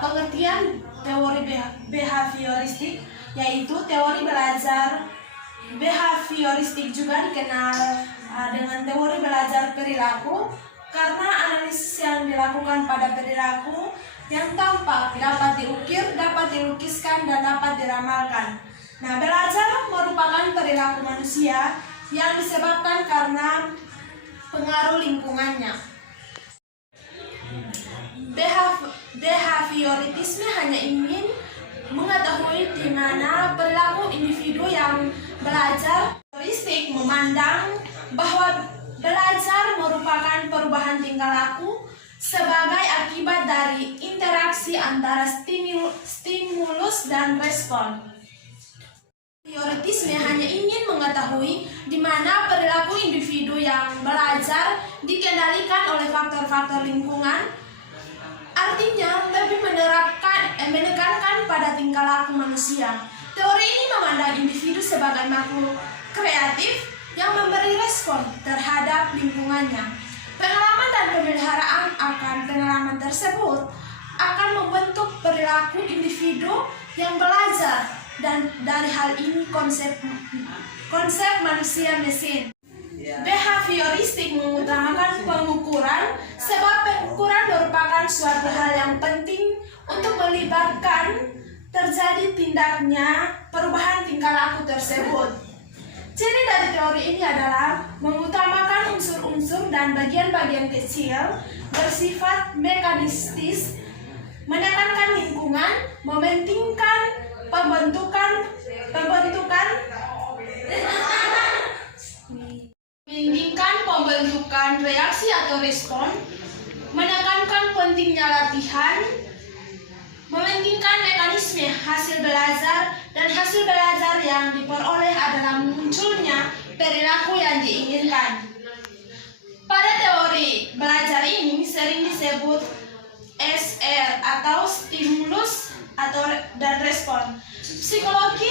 pengertian teori behavioristik, yaitu teori belajar behavioristik juga dikenal dengan teori belajar perilaku, karena analisis yang dilakukan pada perilaku yang tampak dapat diukir, dapat dilukiskan, dan dapat diramalkan. Nah, belajar merupakan perilaku manusia yang disebabkan karena pengaruh lingkungannya. Behavioritisme hanya ingin mengetahui di mana perilaku individu yang belajar. Heuristik memandang bahwa belajar merupakan perubahan tingkah laku sebagai akibat dari interaksi antara stimulus dan respon. Behaviorisme hanya ingin mengetahui di mana perilaku individu yang belajar dikendalikan oleh faktor-faktor lingkungan, artinya lebih menekankan pada tingkah laku manusia. Teori ini memandang individu sebagai makhluk kreatif yang memberi respon terhadap lingkungannya. Pengalaman dan pemeliharaan akan pengalaman tersebut akan membentuk perilaku individu yang belajar, dan dari hal ini konsep manusia mesin. Behavioristik mengutamakan pengukuran, sebab pengukuran merupakan suatu hal yang penting untuk melibatkan terjadi tindaknya perubahan tingkah laku tersebut. Ciri dari teori ini adalah mengutamakan unsur-unsur dan bagian-bagian kecil, bersifat mekanistis, menekankan lingkungan, mementingkan pembentukan reaksi atau respon, menekankan pentingnya latihan, mementingkan mekanisme hasil belajar, dan hasil belajar yang diperoleh adalah munculnya perilaku yang diinginkan. Pada teori belajar ini sering disebut SR atau stimulus dan respon. Psikologi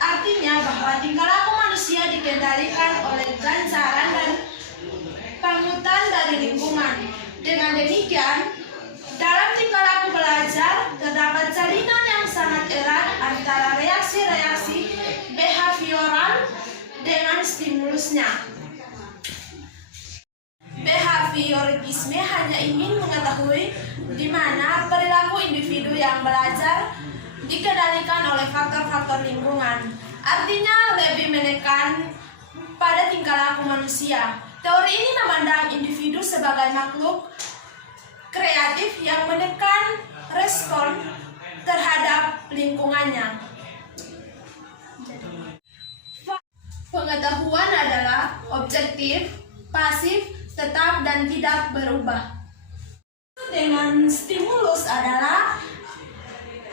artinya bahwa tingkah laku manusia dikendalikan oleh ganjaran dan panutan dari lingkungan. Dengan demikian, dalam tingkah laku belajar terdapat jalinan yang sangat erat antara reaksi-reaksi behavioral dengan stimulusnya. Behavioritisme hanya ingin mengetahui di mana perilaku individu yang belajar dikendalikan oleh faktor-faktor lingkungan. Artinya lebih menekan pada tingkah laku manusia. Teori ini memandang individu sebagai makhluk kreatif yang menekan respon terhadap lingkungannya. Pengetahuan adalah objektif, pasif, tetap, dan tidak berubah. Dengan stimulus adalah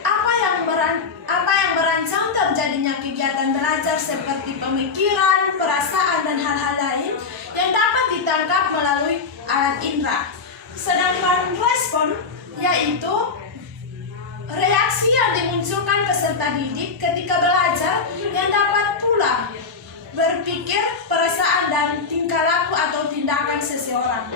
apa yang merancang terjadinya kegiatan belajar seperti pemikiran, perasaan, dan hal-hal lain yang dapat ditangkap melalui alat indera. Sedangkan respon yaitu reaksi yang dimunculkan peserta didik ketika belajar yang dapat pula berpikir, perasaan, dan tingkah laku atau tindakan seseorang.